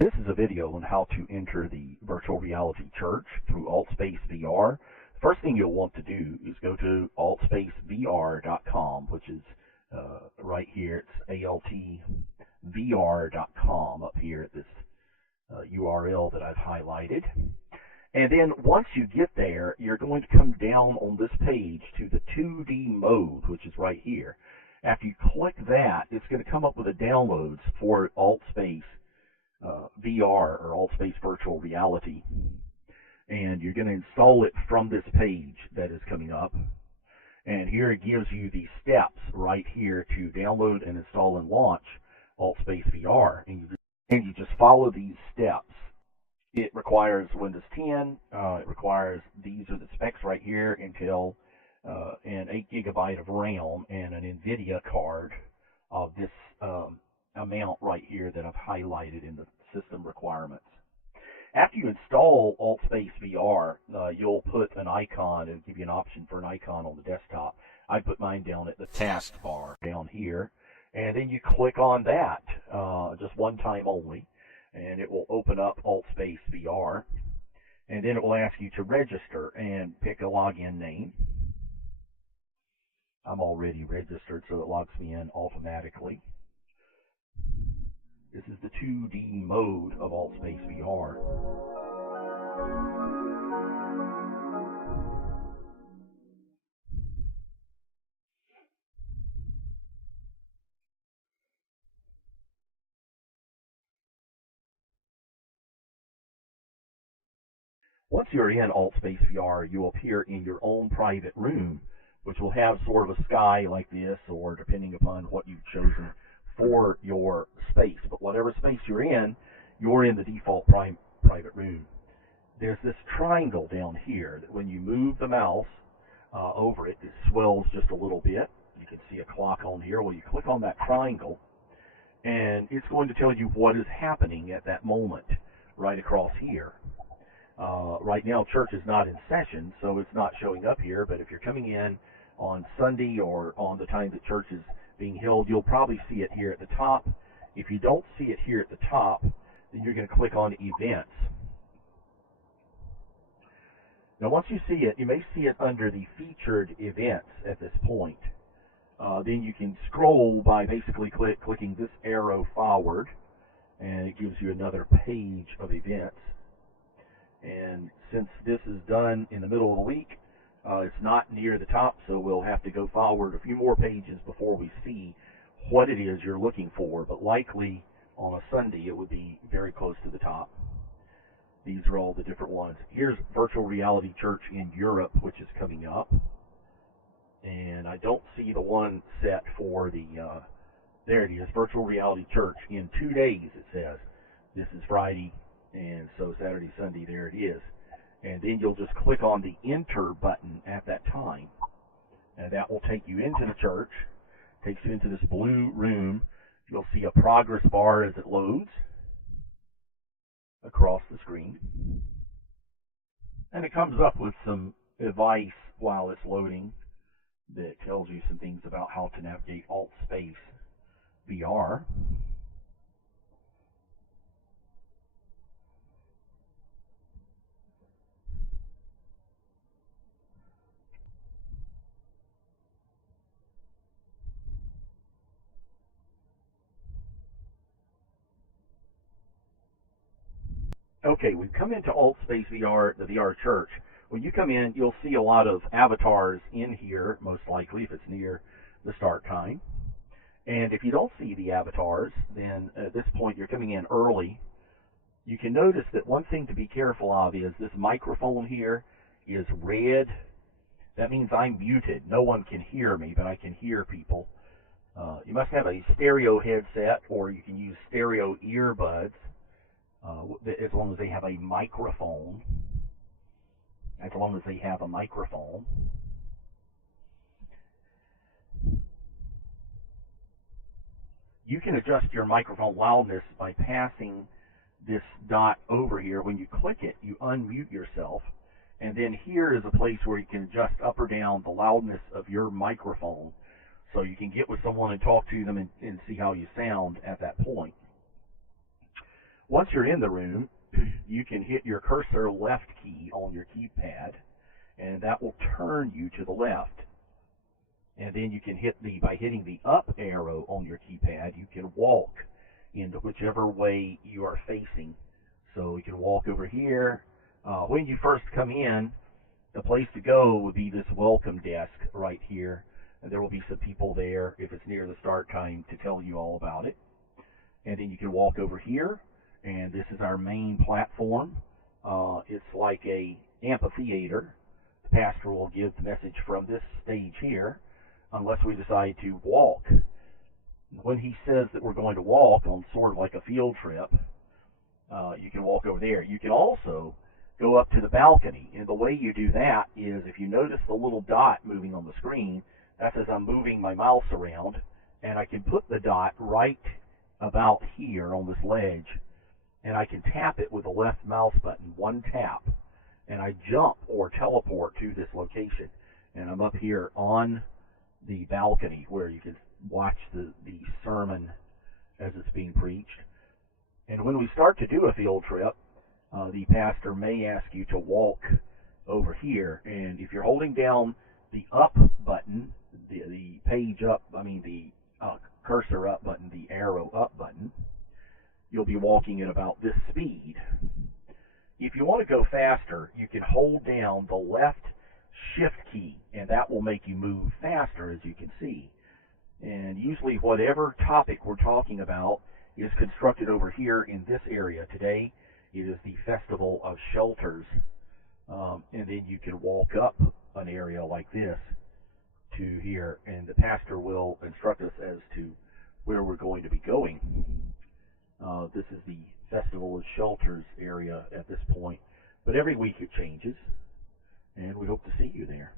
This is a video on how to enter the virtual reality church through altspacevr. First thing you'll want to do is go to altspacevr.com, which is right here. It's altvr.com up here at this URL that I've highlighted. And then once you get there, you're going to come down on this page to the 2D mode, which is right here. After you click that, it's going to come up with the downloads for AltSpace VR or AltSpace Virtual Reality. And you're going to install it from this page that is coming up. And here it gives you the steps right here to download and install and launch AltSpace VR. And you just follow these steps. It requires Windows 10. It requires, these are the specs right here, Intel, and 8 GB of RAM and an NVIDIA card of this amount right here that I've highlighted in the system requirements. After you install AltSpace VR, you'll put an icon and give you an option for an icon on the desktop. I put mine down at the taskbar down here, and then you click on that just one time only, and it will open up AltSpace VR, and then it will ask you to register and pick a login name. I'm already registered, so it logs me in automatically. This is the 2D mode of AltSpace VR. Once you're in AltSpace VR, you'll appear in your own private room, which will have sort of a sky like this, or depending upon what you've chosen for your space. But whatever space you're in the default private room. There's this triangle down here that when you move the mouse over it, it swells just a little bit. You can see a clock on here. Well, you click on that triangle, and it's going to tell you what is happening at that moment right across here. Right now, church is not in session, so it's not showing up here, but if you're coming in on Sunday or on the time that church is being held, you'll probably see it here at the top. If you don't see it here at the top, then you're going to click on Events. Now, once you see it, you may see it under the Featured Events at this point. Then you can scroll by basically clicking this arrow forward, and it gives you another page of events. And since this is done in the middle of the week, it's not near the top, so we'll have to go forward a few more pages before we see what it is you're looking for. But likely on a Sunday, it would be very close to the top. These are all the different ones. Here's Virtual Reality Church in Europe, which is coming up. And I don't see the one set for the, there it is, Virtual Reality Church in 2 days, it says. This is Friday, and so Saturday, Sunday, there it is. And then you'll just click on the Enter button at that time. And that will take you into the church, takes you into this blue room. You'll see a progress bar as it loads across the screen. And it comes up with some advice while it's loading that tells you some things about how to navigate AltSpace VR. Okay, we've come into AltSpace VR, the VR church. When you come in, you'll see a lot of avatars in here, most likely, if it's near the start time. And if you don't see the avatars, then at this point you're coming in early. You can notice that one thing to be careful of is this microphone here is red. That means I'm muted. No one can hear me, but I can hear people. You must have a stereo headset, or you can use stereo earbuds. As long as they have a microphone. As long as they have a microphone. You can adjust your microphone loudness by passing this dot over here. When you click it, you unmute yourself. And then here is a place where you can adjust up or down the loudness of your microphone. So you can get with someone and talk to them and see how you sound at that point. Once you're in the room, you can hit your cursor left key on your keypad, and that will turn you to the left. And then you can by hitting the up arrow on your keypad, you can walk into whichever way you are facing. So you can walk over here. When you first come in, the place to go would be this welcome desk right here. And there will be some people there, if it's near the start time, to tell you all about it. And then you can walk over here, and this is our main platform. It's like a amphitheater. The pastor will give the message from this stage here, unless we decide to walk. When he says that we're going to walk on sort of like a field trip, you can walk over there. You can also go up to the balcony, and the way you do that is, if you notice the little dot moving on the screen, that's as I'm moving my mouse around, and I can put the dot right about here on this ledge, and I can tap it with the left mouse button, one tap, and I jump or teleport to this location. And I'm up here on the balcony where you can watch the sermon as it's being preached. And when we start to do a field trip, the pastor may ask you to walk over here, and if you're holding down the up button, the cursor up button, the arrow up button, you'll be walking at about this speed. If you want to go faster, you can hold down the left shift key, and that will make you move faster, as you can see. And usually whatever topic we're talking about is constructed over here in this area. Today it is the Festival of Shelters, and then you can walk up an area like this to here, and the pastor will instruct us as to where we're going to be going. This is the Festival of Shelters area at this point, but every week it changes, and we hope to see you there.